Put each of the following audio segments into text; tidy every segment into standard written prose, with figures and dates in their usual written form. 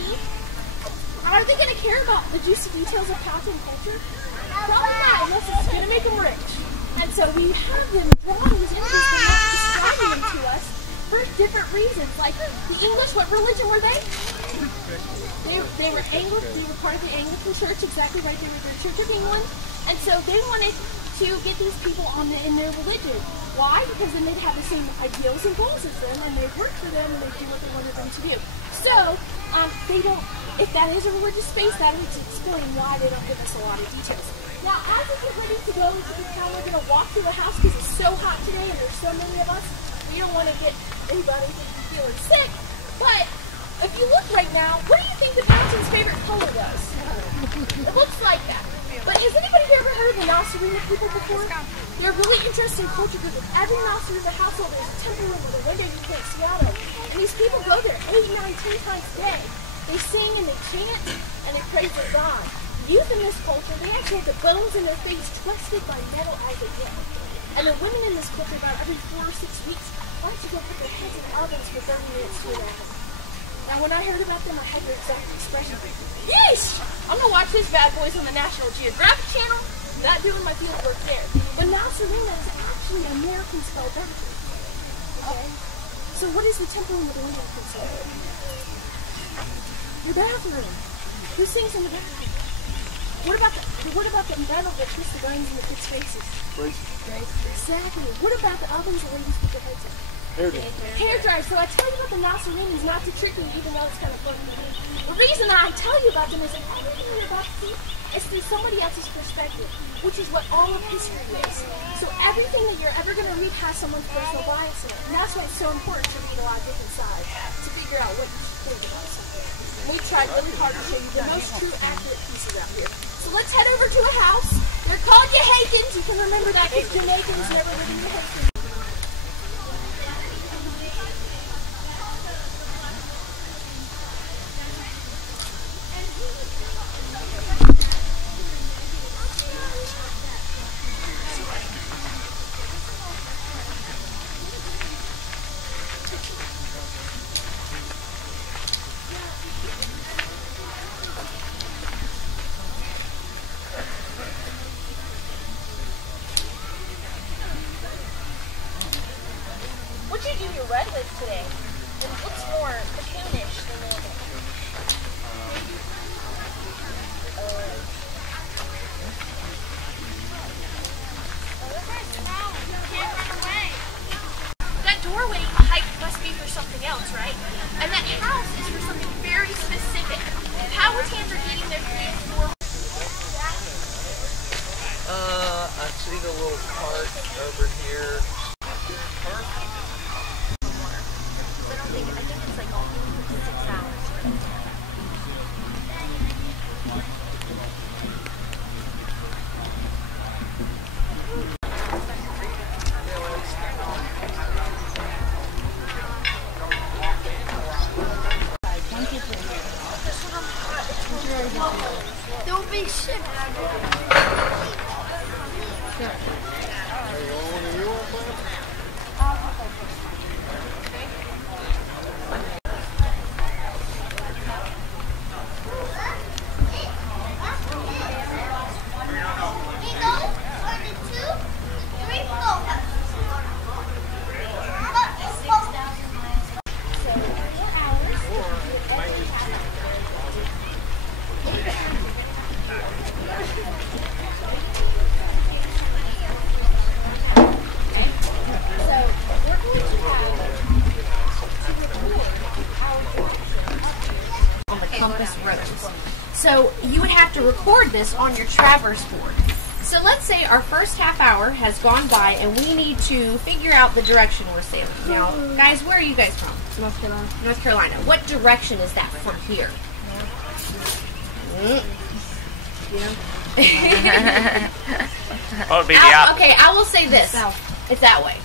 money, are they going to care about the juicy details of pop and culture? Probably not, unless it's going to make them rich. And so we have them drawing these images and not describing them to us for different reasons. Like the English, what religion were they? They were Anglican. They were part of the Anglican Church, exactly right. They were the Church of England, and so they wanted to get these people in their religion. Why? Because then they'd have the same ideals and goals as them, and they'd work for them, and they'd do what they wanted them to do. So they don't. If that is a religious space, that would explain why they don't give us a lot of details. Now, as we get ready to go into the town, we're going to walk through the house because it's so hot today, and there's so many of us. We don't want to get anybody feeling sick, but if you look right now, what do you think the mountain's favorite color was? It looks like that. But has anybody ever heard of the Nasarina people before? They're really interesting culture because every Nasarina household there's a temple room with a window you can't see out of. And these people go there 8, 9, 10 times a day. They sing and they chant and they pray for God. Youth in this culture, they actually have the bones in their face twisted by metal as they go. And the women in this culture, about every 4 or 6 weeks, like to go put their heads in ovens for 30 minutes to an hour. Now, when I heard about them, I had their exact expression. Yeesh! I'm going to watch these bad boys on the National Geographic Channel. I'm not doing my field work there. But Nasarina is actually American spelled backwards. Okay? So what is the temple room of the Indian considered? Your bathroom. Who sings in the bathroom? What about the metal that twists the guns in the kids' faces? Exactly. What about the ovens the ladies put their heads in? Hair dryer. So I tell you about the Nasarinas not to trick me, even though it's kind of funny. The reason I tell you about them is that everything you're about to see is through somebody else's perspective, which is what all of history is. So everything that you're ever going to read has someone's personal bias in it. And that's why it's so important to read a lot of different sides to figure out what you should think about something. We tried really hard to show you the most true, accurate pieces out here. So let's head over to a house. They're called Jamaicans. You can remember that because Jamaicans never lived in New Hampshire. What'd you do your red with today? It looks more cocoonish than normal. Can't run away. That doorway height must be for something else, right? And that house is for something very specific. Powhatans are getting their food for. I see the little park over here. I think it's like only 6 hours. Don't be shit. Compass rows. So you would have to record this on your traverse board. So let's say our first half hour has gone by and we need to figure out the direction we're sailing. Now, guys, where are you guys from? North Carolina. North Carolina. What direction is that from here? What would be the opposite? Okay, I will say this. South. It's that way.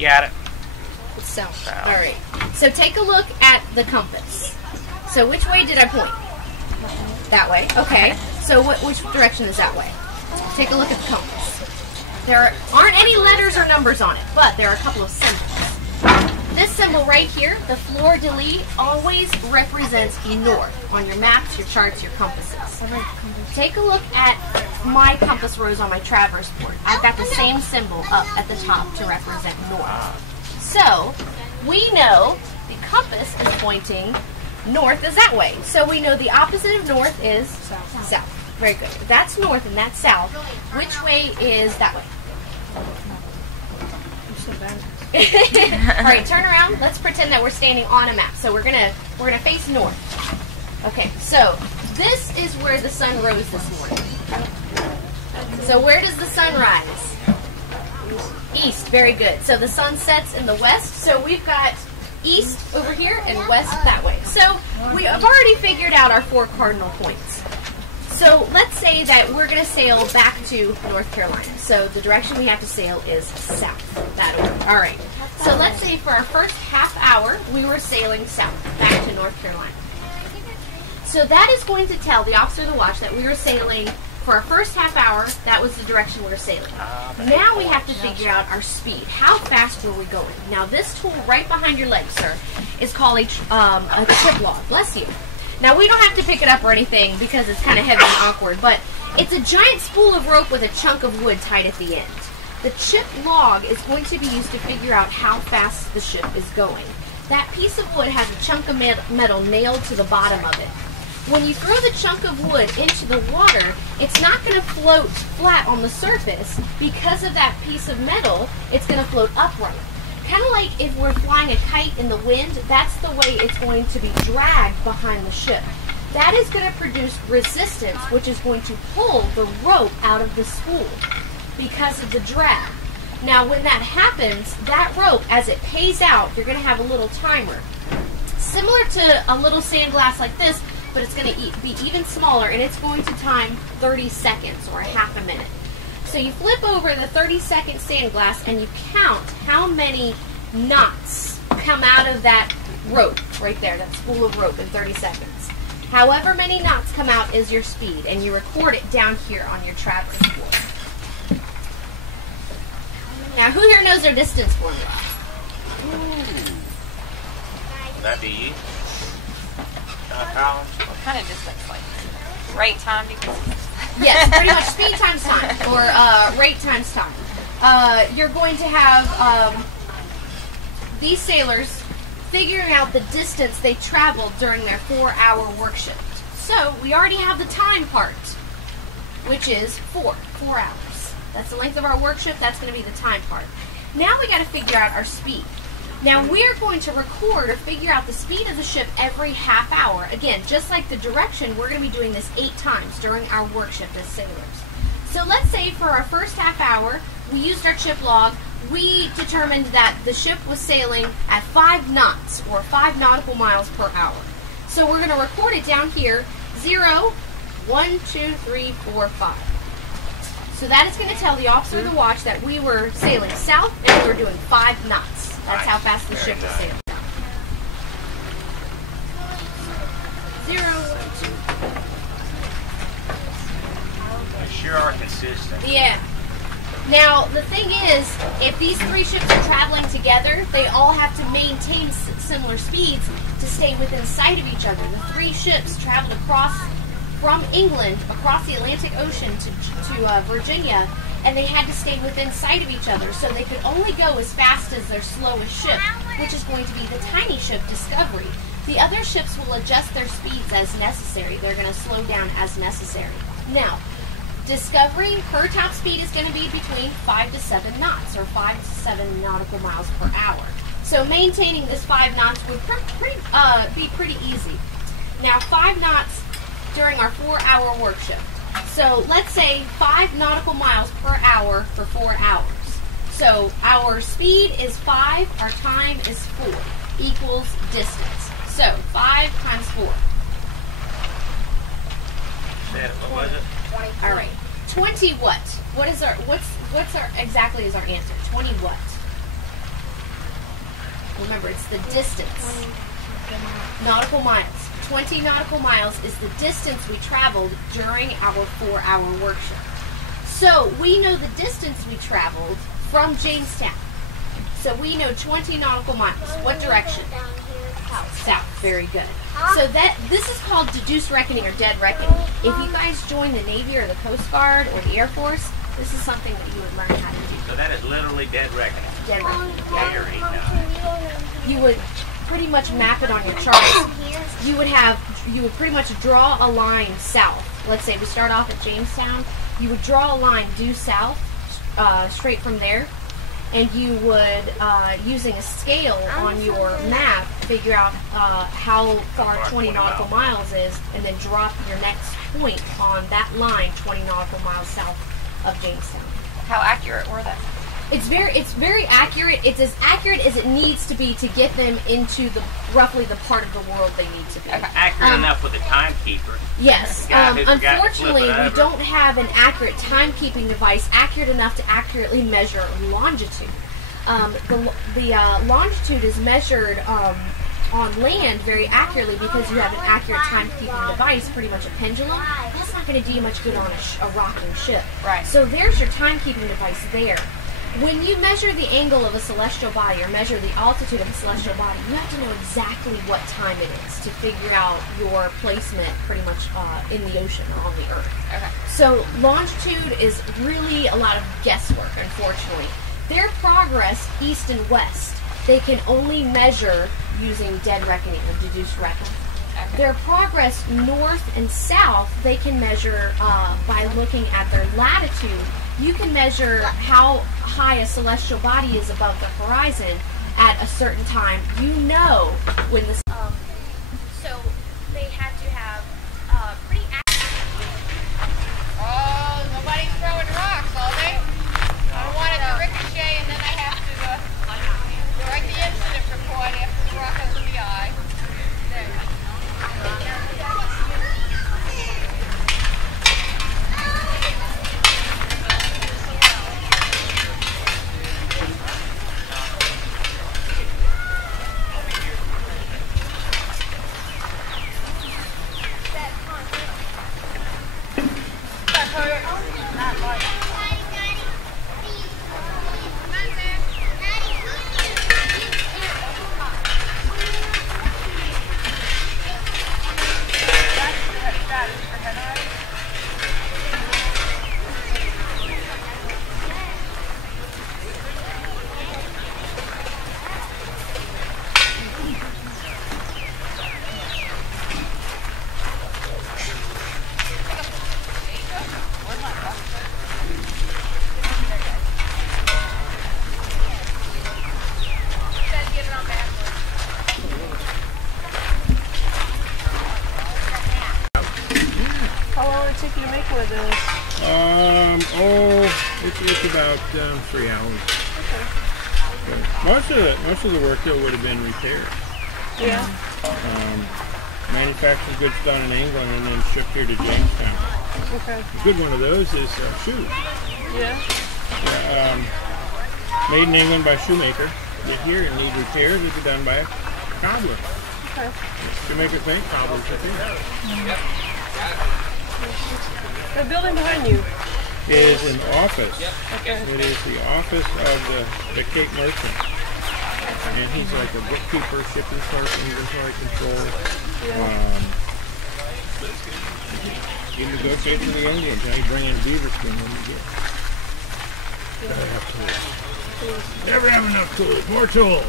Got it. It's south. All right. So take a look at the compass. So which way did I point? That way. Okay. So which direction is that way? Take a look at the compass. There aren't any letters or numbers on it, but there are a couple of symbols. This symbol right here, the fleur-de-lis, always represents north on your maps, your charts, your compasses. Take a look at my compass rose on my traverse board. I've got the same symbol up at the top to represent north. So we know the compass is pointing north is that way. So we know the opposite of north is south. Very good. If that's north and that's south, which way is that way? All right, turn around. Let's pretend that we're standing on a map. So we're gonna face north. Okay, so this is where the sun rose this morning. So where does the sun rise? East. Very good. So the sun sets in the west. So we've got east over here and west that way. So we have already figured out our 4 cardinal points. So let's say that we're going to sail back to North Carolina. So the direction we have to sail is south, that order. All right. So let's say for our first half hour, we were sailing south, back to North Carolina. So that is going to tell the officer of the watch that we were sailing for our first half hour. That was the direction we were sailing. Now we have to figure out our speed. How fast were we going? Now this tool right behind your leg, sir, is called a chip log. Bless you. Now, we don't have to pick it up or anything because it's kind of heavy and awkward, but it's a giant spool of rope with a chunk of wood tied at the end. The chip log is going to be used to figure out how fast the ship is going. That piece of wood has a chunk of metal nailed to the bottom of it. When you throw the chunk of wood into the water, it's not going to float flat on the surface. Because of that piece of metal, it's going to float upright. Kind of like if we're flying a kite in the wind, that's the way it's going to be dragged behind the ship. That is going to produce resistance, which is going to pull the rope out of the spool because of the drag. Now, when that happens, that rope, as it pays out, you're going to have a little timer. Similar to a little sand glass like this, but it's going to be even smaller, and it's going to time 30 seconds or a half a minute. So you flip over the 30-second sand glass and you count how many knots come out of that rope right there, that spool of rope in 30 seconds. However many knots come out is your speed, and you record it down here on your traverse board. Now, who here knows their distance formula? Would that be you? What kind of distance? Like rate time? Yes, pretty much speed times time, or rate times time. You're going to have these sailors figuring out the distance they traveled during their 4-hour work shift. So we already have the time part, which is 4 hours. That's the length of our work shift. That's going to be the time part. Now we got to figure out our speed. Now we're going to record or figure out the speed of the ship every half hour. Again, just like the direction, we're going to be doing this 8 times during our work shift as sailors. So let's say for our first half hour, we used our chip log. We determined that the ship was sailing at 5 knots, or 5 nautical miles per hour. So we're going to record it down here, 0, 1, 2, 3, 4, 5. So that is going to tell the officer of the watch that we were sailing south and we were doing 5 knots. That's how fast the ship was sailing. 0, 1, 2. They sure are consistent. Yeah. Now, the thing is, if these 3 ships are traveling together, they all have to maintain similar speeds to stay within sight of each other. The 3 ships traveled from England, across the Atlantic Ocean to Virginia, and they had to stay within sight of each other, so they could only go as fast as their slowest ship, which is going to be the tiny ship, Discovery. The other ships will adjust their speeds as necessary. They're going to slow down as necessary. Now, Discovery, her top speed is going to be between 5 to 7 knots, or 5 to 7 nautical miles per hour. So maintaining this 5 knots would be pretty easy. Now, 5 knots during our 4-hour work shift. So let's say 5 nautical miles per hour for 4 hours. So our speed is 5, our time is 4, equals distance. So 5 times 4. What was it? 20. All right. 20 what? What's our exactly is our answer? 20 what? Remember, it's the distance. Nautical miles. 20 nautical miles is the distance we traveled during our 4-hour work shift. So we know the distance we traveled from Jamestown. So we know 20 nautical miles. What direction? South. Very good. So this is called deduced reckoning or dead reckoning. If you guys join the Navy or the Coast Guard or the Air Force, this is something that you would learn how to do. So that is literally dead reckoning. Dead reckoning. Very nice. You would pretty much map it on your charts. You would pretty much draw a line south. Let's say we start off at Jamestown. You would draw a line due south, straight from there, and you would, using a scale on your map, figure out how far 20 nautical miles is, and then drop your next point on that line 20 nautical miles south of Jamestown. How accurate were they? It's very accurate. It's as accurate as it needs to be to get them into roughly the part of the world they need to be. Accurate enough with a timekeeper. Yes. Unfortunately, we don't have an accurate timekeeping device accurate enough to accurately measure longitude. The longitude is measured on land very accurately because you have an accurate timekeeping device, pretty much a pendulum. That's not going to do you much good on a rocking ship. Right. So there's your timekeeping device there. When you measure the angle of a celestial body or measure the altitude of a celestial body, you have to know exactly what time it is to figure out your placement pretty much in the ocean or on the earth. Okay. So longitude is really a lot of guesswork, unfortunately. Their progress east and west, they can only measure using dead reckoning or deduced reckoning. Okay. Their progress north and south, they can measure by looking at their latitude. You can measure how high a celestial body is above the horizon at a certain time. You know when the... so they had to have pretty accurate... Oh, nobody's throwing rocks, are they? I don't want it to ricochet and then I have to write the incident report after the rock goes in the eye. There. It's about 3 hours. Okay. Most of the work though would have been repaired. Yeah. Manufactured goods done in England and then shipped here to Jamestown. Okay. A good one of those is shoes. Yeah. Made in England by a shoemaker. Get here and need repairs. It'd be done by a cobbler. Okay. Shoemakers make cobblers. The building behind you is an office. Okay. It is the office of the Cape Merchant. And he's like a bookkeeper, shipping clerk, inventory control. Yeah. You negotiate with the Indians. Now you bring in a beaver skin when you get. Never have tools. Never have enough tools. More tools.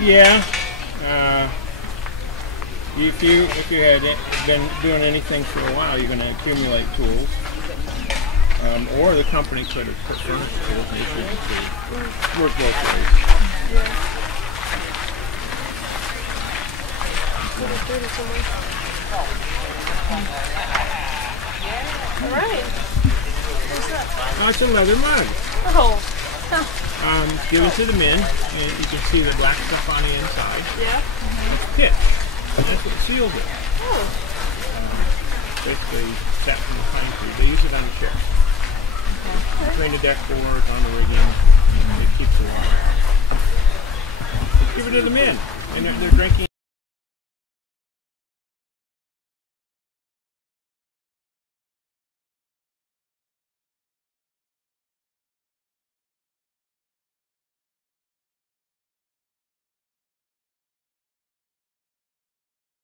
Yeah. If you had been doing anything for a while, you're going to accumulate tools. Or the company could have furnished tools and issued the tools. Work both ways. All right. What's that? Oh, it's a leather mug. Oh. Give it to the men, and you can see the black stuff on the inside. Yeah. It's pitch. And that's what sealed it. Oh. Basically, sat from the pine tree. They use it on the ship. Between the deck boards, on the rigging, it keeps it warm. Give it to the men, and they're drinking.